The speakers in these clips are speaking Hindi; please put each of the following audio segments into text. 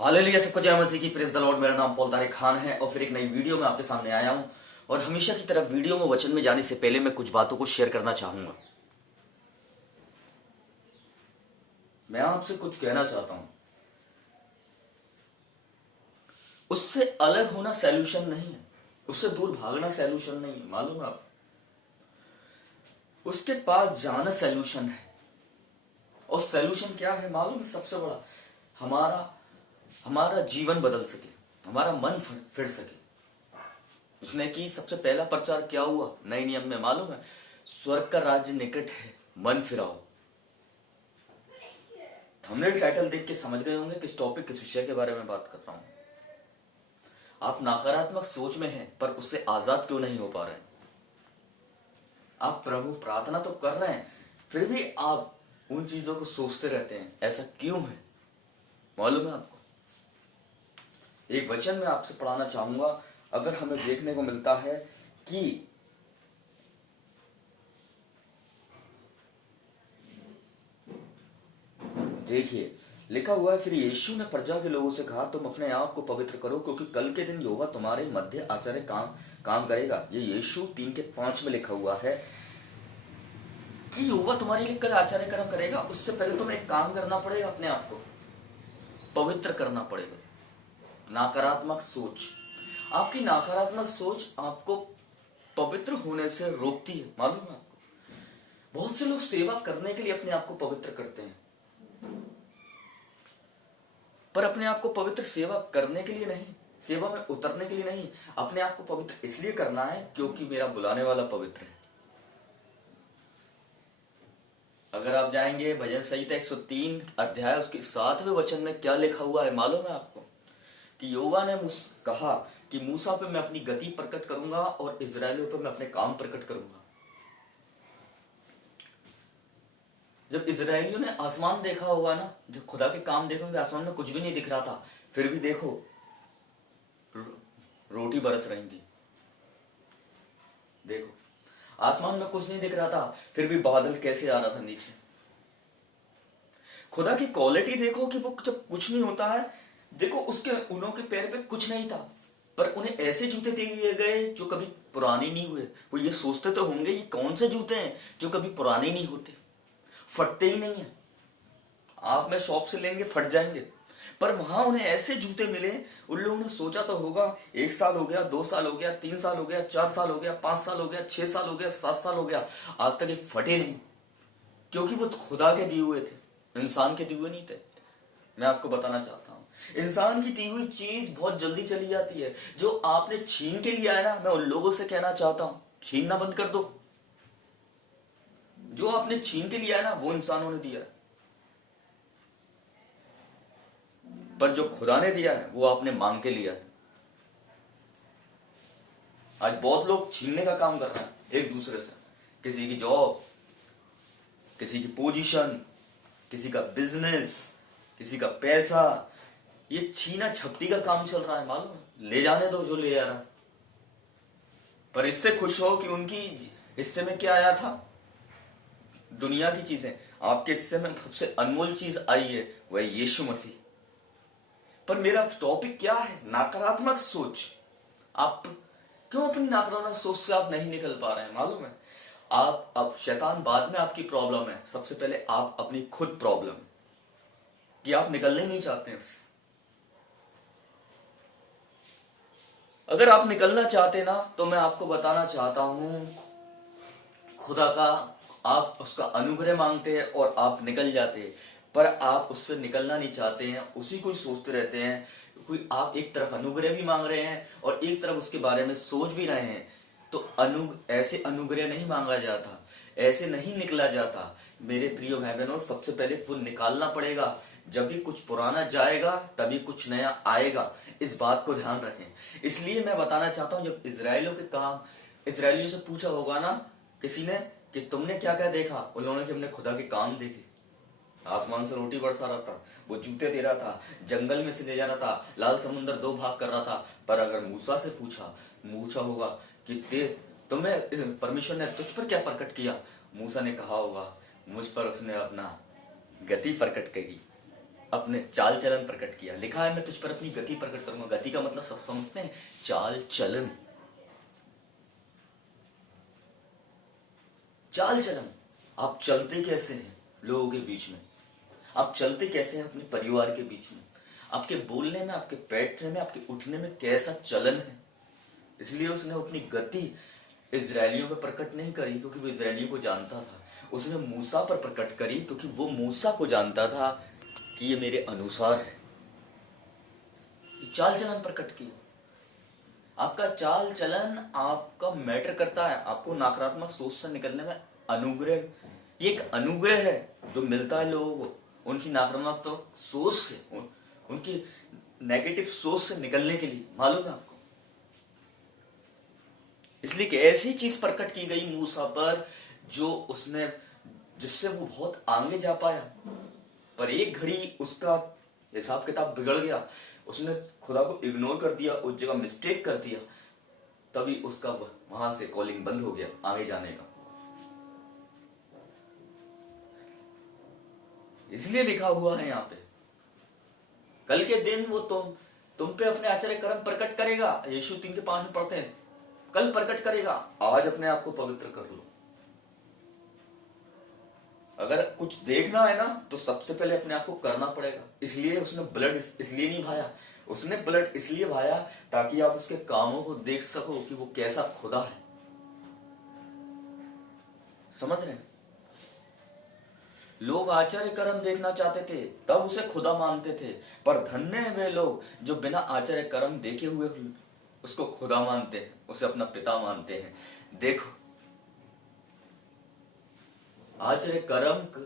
हालेलुया, सबको जय मसीह की। Praise the Lord. मेरा नाम पॉल तारिक खान है और फिर एक नई वीडियो में आपके सामने आया हूं। और हमेशा की तरह वीडियो में वचन में जाने से पहले मैं कुछ बातों को शेयर करना चाहूंगा। मैं आपसे कुछ कहना चाहता हूं। उससे अलग होना सैल्यूशन नहीं है, उससे दूर भागना सैल्यूशन नहीं है, मालूम है आप। उसके पास जाना सैल्यूशन है। और सैल्यूशन क्या है मालूम है? सबसे बड़ा हमारा हमारा जीवन बदल सके, हमारा मन फिर सके। उसने की सबसे पहला प्रचार क्या हुआ नए नियम में मालूम है? स्वर्ग का राज्य निकट है, मन फिराओ। थंबनेल टाइटल देख के समझ गए होंगे किस टॉपिक, किस विषय के बारे में बात कर रहा हूं। आप नकारात्मक सोच में हैं पर उससे आजाद क्यों नहीं हो पा रहे हैं? आप प्रभु प्रार्थना तो कर रहे हैं, फिर भी आप उन चीजों को सोचते रहते हैं। ऐसा क्यों है मालूम है आपको? एक वचन में आपसे पढ़ाना चाहूंगा। अगर हमें देखने को मिलता है कि देखिए, लिखा हुआ है, फिर यीशु ने प्रजा के लोगों से कहा, तुम अपने आप को पवित्र करो, क्योंकि कल के दिन यहोवा तुम्हारे मध्य आचार्य काम करेगा। ये यीशु 3:5 में लिखा हुआ है कि यहोवा तुम्हारे लिए कल आचार्य कर्म करेगा। उससे पहले तुम्हें एक काम करना पड़ेगा, अपने आप को पवित्र करना पड़ेगा। नकारात्मक सोच, आपकी नकारात्मक सोच आपको पवित्र होने से रोकती है, मालूम है आपको? बहुत से लोग सेवा करने के लिए अपने आप को पवित्र करते हैं, पर अपने आप को पवित्र सेवा करने के लिए नहीं, सेवा में उतरने के लिए नहीं। अपने आप को पवित्र इसलिए करना है क्योंकि मेरा बुलाने वाला पवित्र है। अगर आप जाएंगे भजन संहिता 103 अध्याय उसके 7वें वचन में क्या लिखा हुआ है मालूम है आपको? कि यहोवा ने कहा कि मूसा पे मैं अपनी गति प्रकट करूंगा और इजरायलियों पे मैं अपने काम प्रकट करूंगा। जब इजरायलियों ने आसमान देखा होगा ना, जब खुदा के काम देखोगे, आसमान में कुछ भी नहीं दिख रहा था, फिर भी देखो रोटी बरस रही थी। देखो, आसमान में कुछ नहीं दिख रहा था, फिर भी बादल कैसे आ रहा था नीचे। खुदा की क्वालिटी देखो कि वो जब कुछ नहीं होता है, देखो उसके ऊनों के पैर पे कुछ नहीं था, पर उन्हें ऐसे जूते दे दिए गए जो कभी पुराने नहीं हुए। वो ये सोचते तो होंगे ये कौन से जूते हैं जो कभी पुराने नहीं होते, फटते ही नहीं है। आप में शॉप से लेंगे फट जाएंगे, पर वहां उन्हें ऐसे जूते मिले। उन लोगों ने सोचा तो होगा 1 साल हो गया, 2 साल हो गया, 3 साल हो गया, 4 साल हो गया, 5 साल हो गया, 6 साल हो गया, 7 साल हो गया, आज तक ये फटे नहीं, क्योंकि वो खुदा के दिए हुए थे, इंसान के दिए हुए नहीं थे। मैं आपको बताना चाहता हूं, इंसान की दी हुई चीज बहुत जल्दी चली जाती है। जो आपने छीन के लिया है ना, मैं उन लोगों से कहना चाहता हूं, छीनना बंद कर दो। जो आपने छीन के लिया है ना, वो इंसानों ने दिया है, पर जो खुदा ने दिया है वो आपने मांग के लिया है। आज बहुत लोग छीनने का काम कर रहे हैं एक दूसरे से, किसी की जॉब, किसी की पोजीशन, किसी का बिजनेस, किसी का पैसा। ये छीना झपटी का काम चल रहा है, मालूम है? ले जाने दो जो ले जा रहा, पर इससे खुश हो कि उनकी हिस्से में क्या आया था, दुनिया की चीजें। आपके हिस्से में सबसे अनमोल चीज आई है, वह यीशु मसीह। पर मेरा टॉपिक क्या है? नकारात्मक सोच। आप क्यों अपनी नकारात्मक सोच से आप नहीं निकल पा रहे हैं मालूम है? आप अब शैतान बाद में आपकी प्रॉब्लम है, सबसे पहले आप अपनी खुद प्रॉब्लम कि आप निकलना ही नहीं चाहते हैं उससे। अगर आप निकलना चाहते ना, तो मैं आपको बताना चाहता हूं, खुदा का आप उसका अनुग्रह मांगते हैं और आप निकल जाते हैं, पर आप उससे निकलना नहीं चाहते हैं, उसी को ही सोचते रहते हैं। कोई आप एक तरफ अनुग्रह भी मांग रहे हैं और एक तरफ उसके बारे में सोच भी रहे हैं, तो ऐसे अनुग्रह नहीं मांगा जाता, ऐसे नहीं निकला जाता। मेरे प्रिय भाई बहनों, सबसे पहले वो निकालना पड़ेगा। जब भी कुछ पुराना जाएगा तभी कुछ नया आएगा, इस बात को ध्यान रखें। इसलिए मैं बताना चाहता हूं, जब इजरायलियों से पूछा होगा ना किसी ने कि तुमने क्या क्या देखा, उन्होंने कि हमने खुदा के काम देखे। आसमान से रोटी बरसा रहा था, वो जूते दे रहा था, जंगल में से ले जा रहा था, लाल समुद्र 2 भाग कर रहा था। पर अगर मूसा से पूछा होगा कि तुम्हें परमेश्वर ने तुझ पर क्या प्रकट किया, मूसा ने कहा होगा मुझ पर उसने अपना गति प्रकट करी। अपने चाल चलन प्रकट किया। लिखा है मैं तुझ पर अपनी गति प्रकट करूंगा। गति का मतलब सब समझते हैं, चाल चलन। चाल चलन, आप चलते कैसे हैं लोगों के बीच में, आप चलते कैसे हैं अपने परिवार के बीच में, आपके बोलने में, आपके बैठने में, आपके उठने में कैसा चलन है। इसलिए उसने अपनी गति इजरायलियों पर प्रकट नहीं करी क्योंकि वो इजरायलियों को जानता था। उसने मूसा पर प्रकट करी क्योंकि वो मूसा को जानता था कि ये मेरे अनुसार है। चाल चलन प्रकट किया। आपका चाल चलन आपका मैटर करता है। आपको नकारात्मक सोच से निकलने में अनुग्रह, ये एक अनुग्रह है जो मिलता है लोगों को उनकी नकारात्मक सोच से, उनकी नेगेटिव सोच से निकलने के लिए। मालूम है आपको, इसलिए कि ऐसी चीज प्रकट की गई मूसा पर जो उसने, जिससे वो बहुत आगे जा पाया। पर एक घड़ी उसका हिसाब किताब बिगड़ गया, उसने खुदा को इग्नोर कर दिया, उस जगह मिस्टेक कर दिया, तभी उसका वहां से कॉलिंग बंद हो गया आगे जाने का। इसलिए लिखा हुआ है यहाँ पे, कल के दिन वो तुम पे अपने आचार्य कर्म प्रकट करेगा। यीशु 3:5 में पढ़ते हैं, कल प्रकट करेगा। आज अपने आप को पवित्र कर लो। अगर कुछ देखना है ना तो सबसे पहले अपने आप को करना पड़ेगा। इसलिए उसने ब्लड इसलिए नहीं भाया, उसने ब्लड इसलिए भाया ताकि आप उसके कामों को देख सको कि वो कैसा खुदा है। समझ रहे हैं? लोग आचार्य कर्म देखना चाहते थे तब उसे खुदा मानते थे, पर धन्य है वे लोग जो बिना आचार्य कर्म देखे हुए उसको खुदा मानते हैं, उसे अपना पिता मानते हैं। देखो, आचार्य कर्म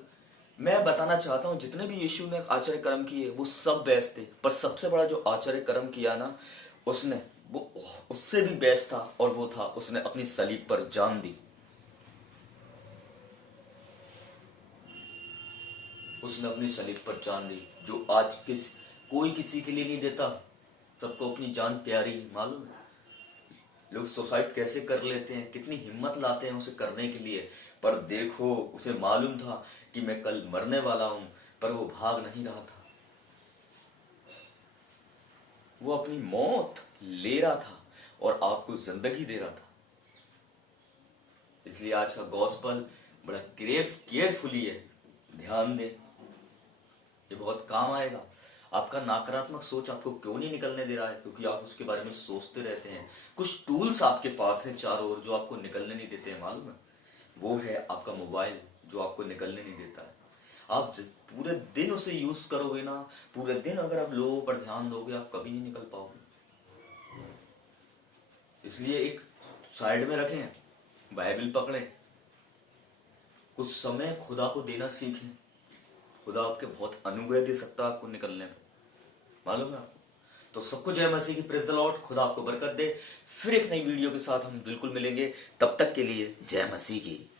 मैं बताना चाहता हूं, जितने भी यीशु ने आचार्य कर्म किए वो सब बेस्ट थे, पर सबसे बड़ा जो आचार्य कर्म किया ना उसने, वो उससे भी बेस्ट था, और वो था उसने अपनी सलीब पर जान दी। उसने अपनी सलीब पर जान दी, जो आज कोई किसी के लिए नहीं देता। सबको अपनी जान प्यारी। मालूम है लोग सुसाइड कैसे कर लेते हैं, कितनी हिम्मत लाते हैं उसे करने के लिए, पर देखो उसे मालूम था कि मैं कल मरने वाला हूं, पर वो भाग नहीं रहा था, वो अपनी मौत ले रहा था और आपको जिंदगी दे रहा था। इसलिए आज का गॉस्पल बड़ा केयरफुली है, ध्यान दे, ये बहुत काम आएगा। आपका नकारात्मक सोच आपको क्यों नहीं निकलने दे रहा है? क्योंकि आप उसके बारे में सोचते रहते हैं। कुछ टूल्स आपके पास हैं चारों ओर जो आपको निकलने नहीं देते हैं, मालूम है? वो है आपका मोबाइल जो आपको निकलने नहीं देता है। आप पूरे दिन उसे यूज करोगे ना, पूरे दिन अगर आप लोगों पर ध्यान दोगे, आप कभी नहीं निकल पाओगे। इसलिए एक साइड में रखें, बाइबल पकड़ें, कुछ समय खुदा को देना सीखें। खुदा आपके बहुत अनुग्रह दे सकता है आपको निकलने में, मालूम है आपको? तो सबको जय मसीह की, प्रेज द लॉर्ड। खुदा आपको बरकत दे। फिर एक नई वीडियो के साथ हम बिल्कुल मिलेंगे, तब तक के लिए जय मसीह की।